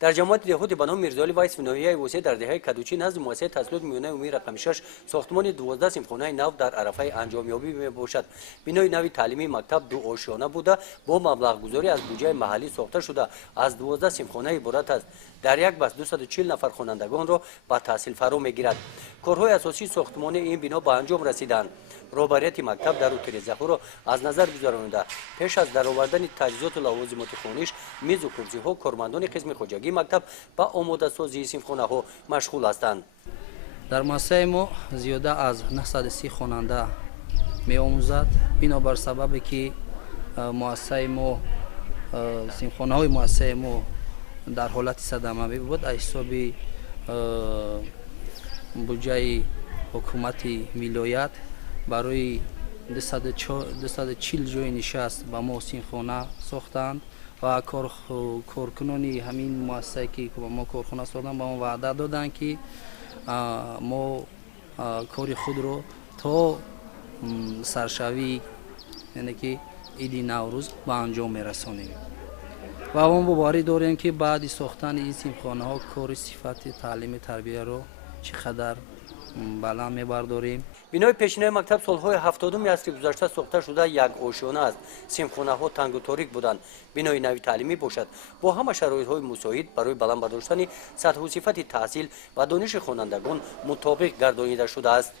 در جماعت دهوت به نام میرزا علی وایس ناحیه وسه در دهه کدوچی نزد مؤسسه تسلیت میونه عمومی رقم 6 ساختمان 12 سیمخانه نو در عرفه انجامیابی میباشد. بنای نوی تعلیمی مکتب دو آشیانه بوده با مبلغ گذاری از بودجه محلی ساخته شده از 12 سیمخانه عبارت است. در یک بس 240 نفر خوانندگان را به تحصیل فرا میگیرد. کارهای اساسی ساختمان این بنا به انجام رسیدند. رهبریت مکتب در اوتریزه را از نظر گذرانده پیش از درآوردن تجهیزات و لوازمات خوانش میز و کرسی ها کارمندان قسم خواجگی مکتب به آماده سازی صنفخانه ها مشغول هستند. در مؤسسه ما زیاده از 930 خواننده می آموزد. بنابر سببی که مؤسسه ما صنفخانه های مؤسسه ما در حالت صدمه بود، از حساب بودجه حکومت ولایت برای 240 جای نشست به ما صنفخانه ساختند و کارکنانی همین مؤسسه که با ما کارخانه ساختند به ما وعده دادند که ما کار خود رو تا سرشوی یعنی که عید نوروز به انجام میرسانیم و ما باوری داریم که بعد ساختن این صنفخانه ها کار صفت تعلیم تربیه رو چقدر بالا میبرداریم. بنای پیشینه مکتب سالهای 70 عصر گذشته ساخته شده یک آشیانه است. صنفخانه ها تنگ و تاریک بودند. بنای نوی تعلیمی باشد با همه شرایط های مساعد برای بلند برداشتن سطح و صفت تحصیل و دانش خوانندگان مطابق گردانیده شده است.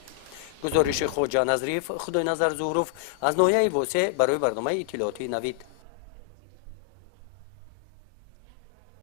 گزارش خواجه نظریف خدای نظر زهروف از ناحیه واسه برای برنامه اطلاعاتی نوید.